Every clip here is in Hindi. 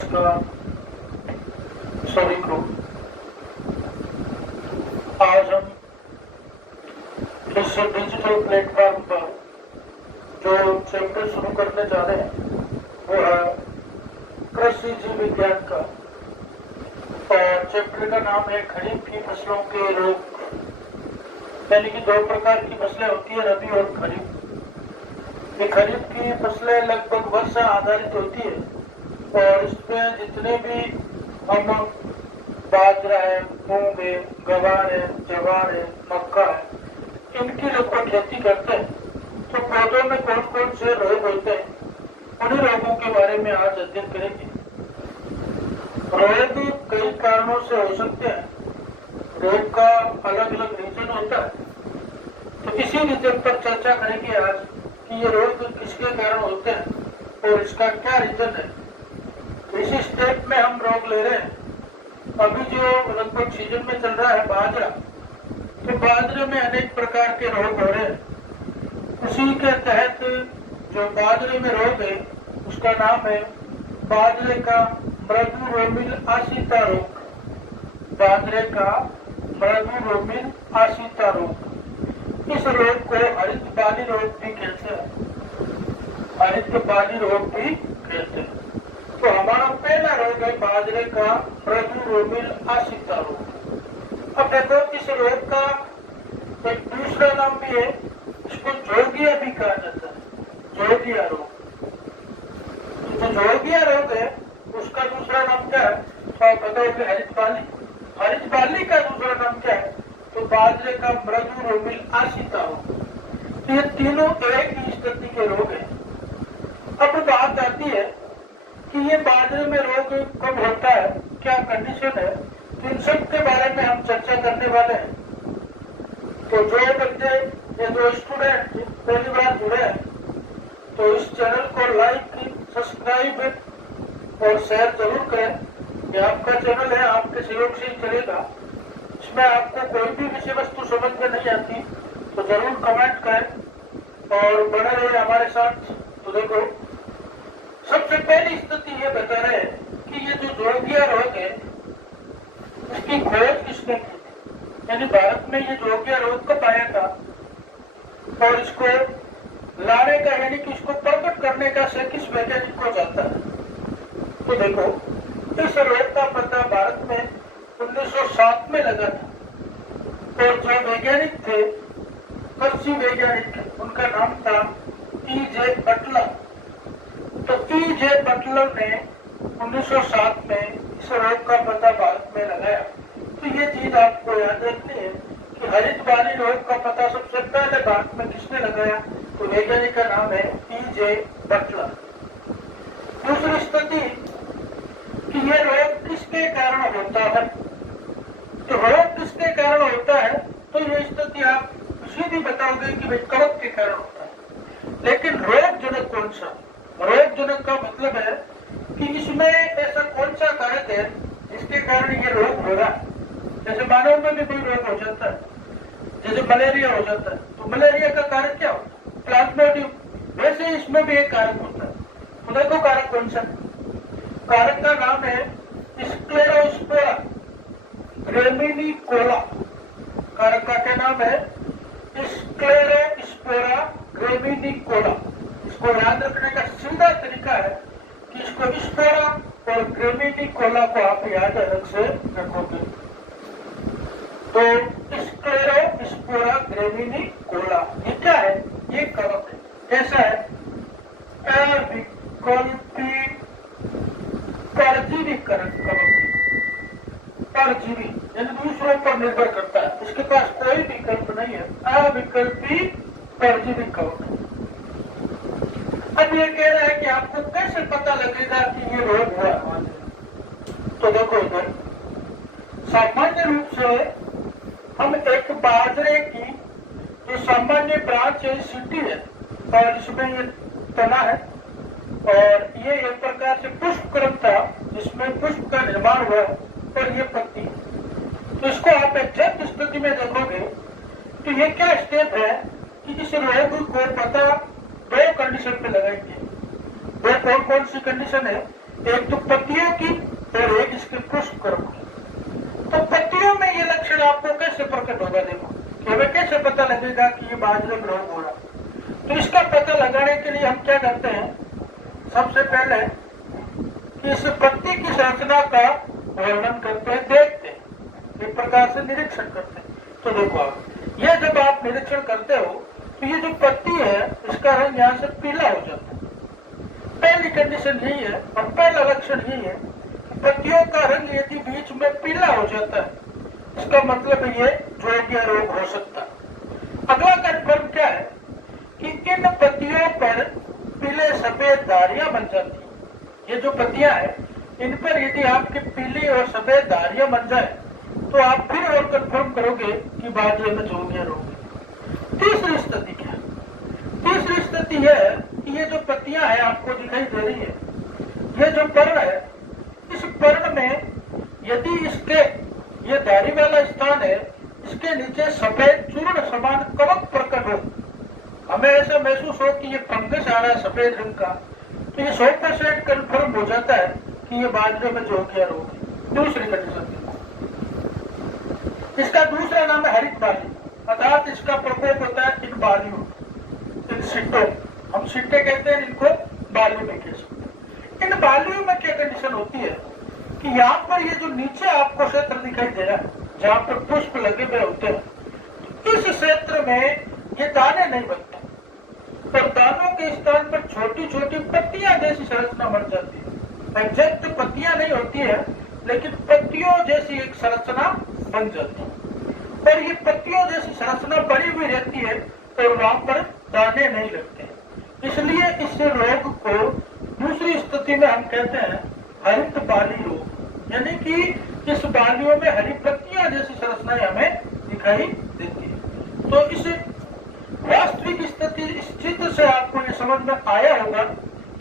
नमस्कार सभी को। आज हम इस डिजिटल प्लेटफॉर्म पर जो चैप्टर शुरू करने जा रहे हैं वो है कृषि जीव विज्ञान का, और चैप्टर का नाम है खरीफ की फसलों के रोग। यानी कि दो प्रकार की फसलें होती है, रबी और खरीफ। ये खरीफ की फसलें लगभग वर्षा आधारित होती है और इसमें जितने भी हम बाजरा है, मूंग है, गवार है, जवार है, मक्का है, इनकी लगभग खेती करते हैं। तो पौधों में कौन कौन से रोग होते हैं, उन्हीं रोगों के बारे में आज अध्ययन करेंगे। रोग कई कारणों से हो सकते हैं, रोग का अलग अलग रीजन होता है। तो इसी रीजन पर चर्चा करेंगे आज कि ये रोग किसके कारण होते हैं और इसका क्या रीजन है। इसी स्टेप में हम रोग ले रहे हैं। अभी जो लगभग सीजन में चल रहा है बाजरा, तो बाजरे में अनेक प्रकार के रोग हो रहे हैं। उसी के तहत जो बाजरे में रोग है उसका नाम है बाजरे का मृदु रोमिल आशिता रोग। बाजरे का मृदु रोमिल आशिता रोग, इस रोग को हरित बाली रोग भी कहते हैं। हरित बाली रोग भी कहते हैं। तो हमारा पहला रोग है बाजरे का मृदु रोमिल आशिता रोग। अब देखो, इस रोग का एक दूसरा नाम भी है, इसको जोगिया भी कहा जाता है, जोगिया रोग। जो जोगिया रोग है उसका दूसरा नाम क्या है, तो आप बताओगे हरित बाली। हरित बाली का दूसरा नाम क्या है, तो बाजरे का मृदु रोमिल आशिता रोग। तो ये तीनों एक ही स्थिति के रोग है। अब बात आती है कि ये बाजरे में रोग कब होता है, क्या कंडीशन है, तो इन सब के बारे में हम चर्चा करने वाले हैं। तो जो बच्चे ये जो स्टूडेंट पहली बार जुड़े हैं तो इस चैनल को लाइक, सब्सक्राइब और शेयर जरूर करें। ये आपका चैनल है, आपके सहयोग से ही चलेगा। इसमें आपको कोई भी विषय वस्तु समझ में नहीं आती तो जरूर कमेंट करें और बने रहे हमारे साथ। तो देखो, सबसे पहली स्थिति ये बता रहे हैं कि ये जो जोगिया रोग है इसकी खोज किसने की थी, यानी भारत में ये जोगिया रोग कब आया था और इसको लाने का यानी कि इसको प्रकट करने का श्रेय किस वैज्ञानिक को जाता है। तो देखो, इस रोग का पता भारत में 1907 में लगा था और जो वैज्ञानिक थे, कृषि वैज्ञानिक, उनका नाम था E.J. बटलर। तो E.J. बटलर ने 1907 में इस रोग का पता भारत में लगाया। तो ये चीज आपको याद रखनी है कि हरित बाली रोग का पता सबसे पहले भारत में किसने लगाया, तो वैज्ञानिक का नाम है E.J. बटलर। दूसरी स्थिति कि ये रोग किसके कारण होता है। तो रोग किसके कारण होता है, तो ये स्थिति आप सीधी बताओगे कि भाई कवक के कारण होता है। लेकिन रोग जनक कौन सा, रोग जनक का मतलब है कि इसमें ऐसा कौन सा कारक है जिसके कारण ये रोग हो रहा है। जैसे मानव में भी कोई रोग हो जाता है, जैसे मलेरिया हो जाता है, तो मलेरिया का कारक क्या होता है, प्लाज्मोडियम। वैसे इसमें भी एक कारक होता है। तो देखो कारक कौन सा, कारक का नाम है स्क्लेरोस्पोरा ग्रेमिनिकोला। कारक का क्या नाम है, स्क्लेरोस्पोरा ग्रेमिनिकोला। इसको याद रखने का सीधा तरीका है कि इसको स्पोरा और ग्रेमिनिकोला को आप याद अलग से रखोगे। तो स्क्लेरोस्पोरा ग्रेमिनिकोला ये क्या है, ये कवक है। कैसा है, अविकल्पी परजीवी कवक, परजीवी यानी दूसरों पर निर्भर करता है, इसके पास कोई विकल्प नहीं है, अविकल्पी परजीवी कवक। अब ये कह रहा है कि आपको कैसे पता लगेगा कि ये रोग हुआ है। तो देखो इधर, सामान्य रूप से हम एक बाजरे की जो सामान्य ब्रांच है, सिटी है, और इसमें ये तना है और ये एक प्रकार से पुष्प क्रम था जिसमें पुष्प का निर्माण हुआ और ये पत्ती। तो इसको आप एग्जैक्ट स्थिति में देखोगे तो ये क्या स्टेप है कि इस रोग को पता दो कंडीशन पे लगाएंगे। वो कौन कौन सी कंडीशन है एक तो पत्तियों की और एक इसके पुष्प कर्म की। तो पत्तियों में ये लक्षण आपको कैसे प्रकट होगा? देखो कि हमें कैसे पता लगेगा कि ये बाजरे में रोग हो रहा। तो इसका पता लगाने के लिए हम क्या करते हैं, सबसे पहले कि इस पत्ती की संरचना का वर्णन करते हैं, देखते हैं, एक प्रकार से निरीक्षण करते हैं। तो देखो आप, ये जब आप निरीक्षण करते हो तो ये जो पत्ती है इसका रंग यहाँ से पीला हो जाता है। पहली कंडीशन यही है और पहला लक्षण यही है कि पत्तियों का रंग यदि बीच में पीला हो जाता है, इसका मतलब ये जोगिया रोग हो सकता है। अगला कन्फर्म क्या है कि इन पत्तियों पर पीले सफेद धारियां बन जाती है। ये जो पत्तियां हैं इन पर यदि आपकी पीली और सफेद धारियां बन जाए तो आप फिर और कंफर्म करोगे कि बाजरे में जोगिया रोग है। तीसरी स्थिति क्या है? तीसरी स्थिति यह है कि ये जो पत्तियां हैं आपको दिखाई दे रही है, ये जो पर्ण है, इस पर्ण में यदि इसके ये धारी वाला स्थान है, इसके नीचे सफेद चूर्ण समान कवक प्रकट हो, हमें ऐसा महसूस हो कि ये फंगस आ रहा है सफेद रंग का, तो ये 100% कन्फर्म हो जाता है कि ये बाजरे में जोगिया रोग है। दूसरी कंडीशन, इसका दूसरा नाम है हरित बाली, अर्थात इसका प्रकोप होता है इन बालियों, इन सिट्टों, हम सिट्टे कहते हैं इनको, बालियों में कह सकते। इन बालियों में क्या कंडीशन होती है कि यहाँ पर ये जो नीचे आपको क्षेत्र दिखाई दे रहा है जहाँ पर पुष्प लगे हुए होते हैं, इस क्षेत्र में ये दाने नहीं बनते और दानों के स्थान पर छोटी छोटी पत्तियां जैसी संरचना बन जाती है। एग्जैक्ट पत्तियां नहीं होती है लेकिन पत्तियों जैसी एक संरचना बन जाती है और ये पत्तियों जैसी संरचना बनी हुई रहती है और वहां पर दाने नहीं लगते। इसलिए इस रोग को दूसरी स्थिति में हम कहते हैं हरित बाली रोग, यानी कि इस बालियों में हरी पत्तियां जैसी संरचनाएं हमें दिखाई देती है। तो इस वास्तविक स्थिति, इस चित्र से आपको ये समझ में आया होगा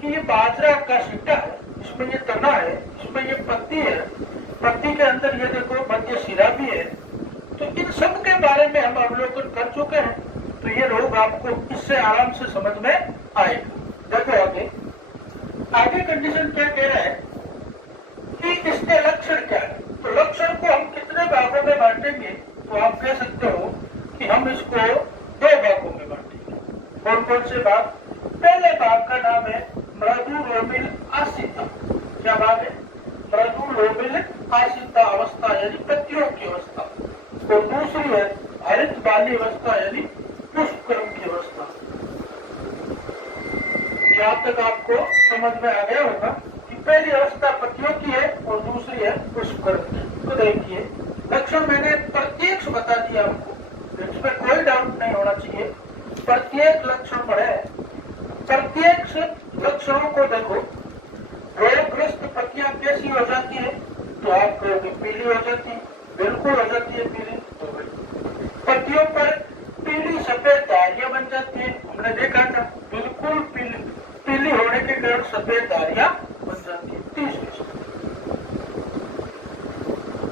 कि ये बाजरा का सिट्टा है, इसमें ये तना है, इसमें ये पत्ती है, पत्ती के अंदर ये देखो मध्य शिरा भी है। तो इन सब के बारे में हम अवलोकन कर चुके हैं, तो ये रोग आपको इससे आराम से समझ में आएगा। देखो आगे कंडीशन क्या कह रहा है कि इसके लक्षण क्या है। तो लक्षण को हम कितने भागों में बांटेंगे, तो आप कह सकते हो कि हम इसको 2 भागों में बांटेंगे। कौन कौन से भाग? पहले भाग का नाम है मृदु रोमिल आसिता। क्या भाग है? मृदु रोमिल आसिता अवस्था यानी पत्तियों की अवस्था, और दूसरी है हरित बाली अवस्था यानी पुष्पक्रम की अवस्था। यहाँ तक आपको समझ में आ गया होगा कि पहली अवस्था पत्तियों की है और दूसरी है पुष्पक्रम की। तो देखिए लक्षण मैंने प्रत्येक बता दिया आपको, इसमें कोई डाउट नहीं होना चाहिए। प्रत्येक लक्षण पढ़े, प्रत्येक लक्षणों को देखो। रोगग्रस्त पत्तियां कैसी हो जाती है, तो आप कहोगे पीली हो जाती है, बिल्कुल हो जाती है पीली। पत्तियों पर पीली सफेद धारियां बन जाती है, हमने देखा था, बिल्कुल पीली होने के कारण सफेद धारियां बन जाती है। तीसरी,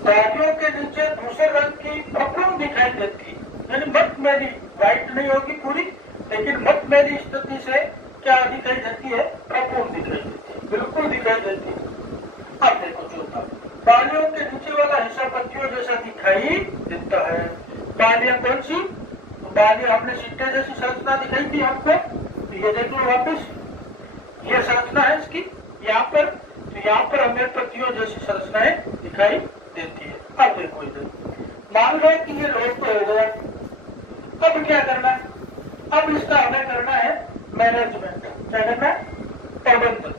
धारियों के नीचे दूसरे रंग की फफूंद दिखाई देती है, यानी मटमैली, व्हाइट नहीं होगी पूरी, लेकिन मटमैली स्थिति से क्या दिखाई देती है? फफूंद दिखाई देती है, बिल्कुल दिखाई देती है। अब देखो चौथा, बालियों के नीचे वाला हिस्सा पत्तियों जैसा दिखाई देता है। बालियां कौन सी? बालियां हमने सिट्टे जैसी संरचना दिखाई थी आपको, तो ये देख लो वापिस, ये संरचना है इसकी यहाँ पर, तो यहाँ पर हमें पत्तियों जैसी संरचनाएं दिखाई देती है। अब देखो इधर, मान लो कि ये रोग तो हो गया, अब क्या करना है? अब इसका हमें करना है मैनेजमेंट। क्या करना है? प्रबंधन।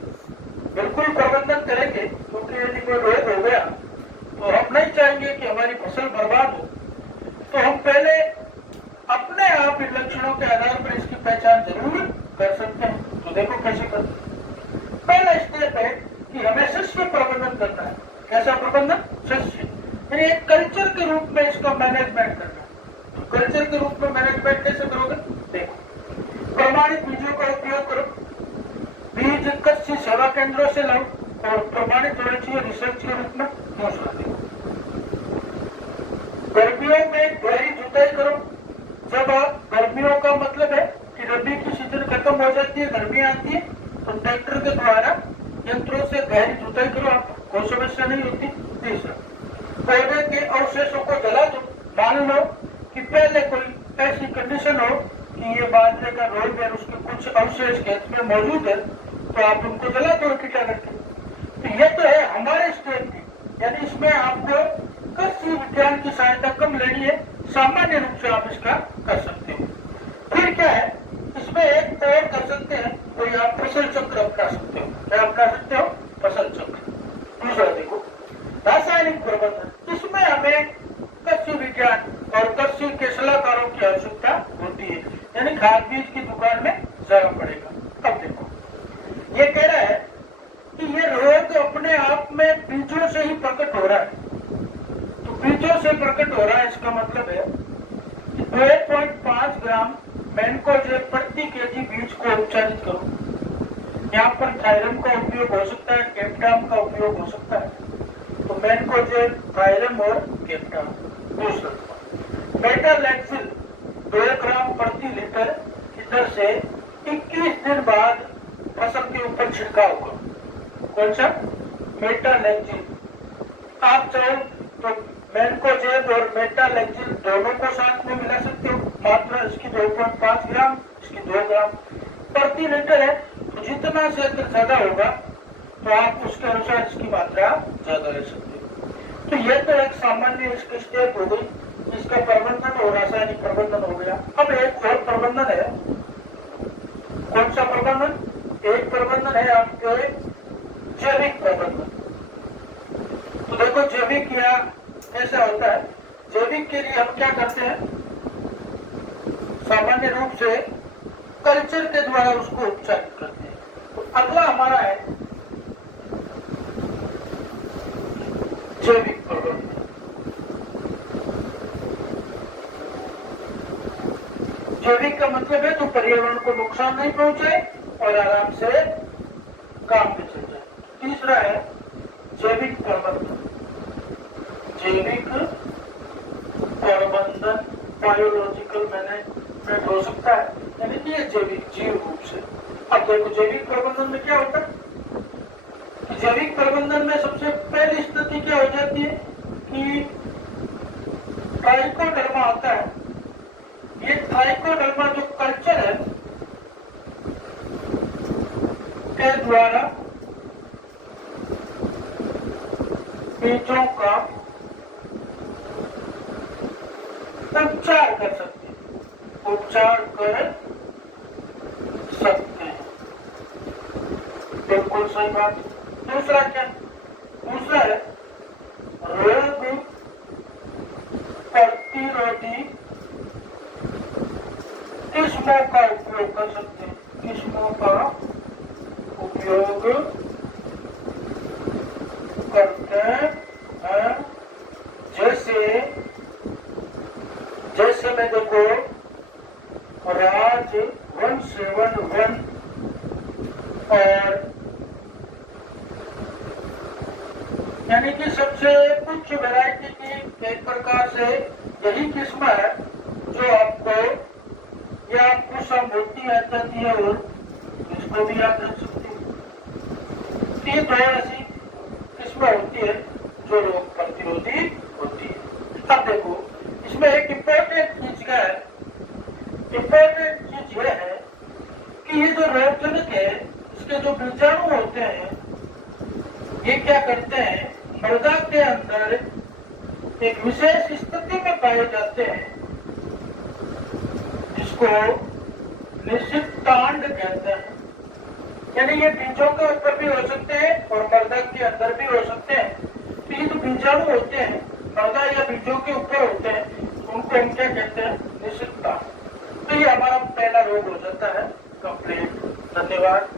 बिल्कुल प्रबंधन करेंगे, क्योंकि यदि कोई रोग हो गया तो हम नहीं चाहेंगे कि हमारी फसल बर्बाद हो। तो हम पहले अपने आप इन लक्षणों के आधार पर इसकी पहचान जरूर कर सकते हैं। तो देखो कैसे करते हैं। पहला स्टेप है कि हमें शस्य प्रबंधन करना है। कैसा प्रबंधन? शस्य, यानी एक कल्चर के रूप में इसका मैनेजमेंट करना है। तो कल्चर के रूप में मैनेजमेंट कैसे करोगे? देखो, प्रमाणित बीजों का उपयोग करो, बीज कृषि सेवा केंद्रों से लाओ और प्रमाणित होना चाहिए रिसर्च के रूप में। दूसरा देखो, गर्मियों में गहरी जुताई करो। जब आप, गर्मियों का मतलब है कि रबी की सीजन खत्म हो जाती है, गर्मियां आती है, तो ट्रैक्टर के द्वारा यंत्रों से गहरी जुताई करो, आप कोई समस्या नहीं होती। तीसरा, पौधे के अवशेषों को जला दो। मान लो कि पहले कोई ऐसी कंडीशन हो कि ये बाजरे का रोग है, उसके कुछ अवशेष खेत में मौजूद है, तो आप उनको जला दो इकट्ठा करके। तो ये तो है हमारे स्टेट की, यानी इसमें आपको कृषि विज्ञान की सहायता कम लेनी है, सामान्य रूप से आप इसका कर सकते हो। फिर क्या है, इसमें एक और कर सकते हैं, कोई आप फसल चक्र अपना सकते हो। क्या अपना सकते हो? फसल चक्र। दूसरा देखो, रासायनिक प्रबंधन। इसमें हमें कृषि विज्ञान और कृषि के सलाहकारों की आवश्यकता होती है, यानी खाद बीज की दुकान में जाना पड़ेगा। अब देखो, ये कह रहा है कि ये रोग अपने आप में बीजों से ही प्रकट हो रहा है। तो बीजों से प्रकट हो रहा है, इसका मतलब है कि 2.5 ग्राम मैनकोजेब प्रति केजी बीज को उपचारित करो। यहाँ पर थायरम का उपयोग हो सकता है, केप्टाम का उपयोग हो सकता है। तो मैनकोजेब, थायरम और केप्टाम। दूसरा, मेटालैक्सिल 2 ग्राम प्रति लीटर की दर से 21 दिन बाद फसल के ऊपर छिड़काव करो। कौन सा? मेटालैक्सिल। आप चाहो तो मैनकोजेब और मेटालैक्सिल दोनों को साथ में मिला सकते हो। मात्रा इसकी 2.5 ग्राम, इसकी 2 ग्राम प्रति लीटर है, तो जितना से ज्यादा होगा तो आप उसके अनुसार इसकी मात्रा ज्यादा ले सकते हो। तो यह तो एक सामान्य इसकी स्टेप हो गई, इसका प्रबंधन और रासायनिक प्रबंधन हो गया। अब एक और प्रबंधन है। कौन सा प्रबंधन? एक प्रबंधन है आपके जैविक प्रबंधन। तो देखो, जैविक या कैसा होता है? जैविक के लिए हम क्या करते हैं? सामान्य रूप से कल्चर के द्वारा उसको उपचारित करते हैं। तो अगला हमारा है जैविक प्रबंधन। जैविक का मतलब है तो पर्यावरण को नुकसान नहीं पहुंचाए और आराम से काम पे चल जाए। तीसरा है जैविक प्रबंधन। जैविक प्रबंधन बायोलॉजिकल मैनेजमेंट हो सकता है, यानी कि ये जैविक जीव रूप से। अब देखो, जैविक प्रबंधन में क्या होता है? जैविक प्रबंधन में सबसे पहली स्थिति क्या हो जाती है कि ट्राइकोडर्मा आता है। ये ट्राइकोडर्मा जो कल्चर है के द्वारा बीजों का उपचार कर सकते हैं, उपचार कर सकते हैं। बिल्कुल सही बात। दूसरा क्या? दूसरा है रोग प्रतिरोधी किस्मों का उपयोग कर सकते हैं। किस्मों का उपयोग करते हैं, जैसे मैं देखो राज 171 और यानी कि सबसे उच्च वैरायटी की एक प्रकार से यही किस्म है जो आपको या कुछ मूर्ति आ जाती है और इसको भी याद रख सकते हैं। ये दो ऐसी किस्में होती है जो रोग प्रतिरोधी होती है। अब देखो, इसमें एक इम्पोर्टेंट चीज क्या है? इम्पोर्टेंट चीज यह है कि ये जो रोगजनक है, इसके जो बीजाणु होते हैं, ये क्या करते हैं? मृदा के अंदर एक विशेष स्थिति में पाए जाते हैं जिसको निषिद्धांड कहते हैं। यानी ये बीजों के ऊपर भी हो सकते हैं और मृदा के अंदर भी हो सकते हैं। तो ये जो बीजाणु होते हैं मृदा या बीजों के ऊपर होते हैं, उनको हम क्या कहते हैं? निषिद्धांड। तो ये हमारा पहला रोग हो जाता है कंप्लीट। धन्यवाद।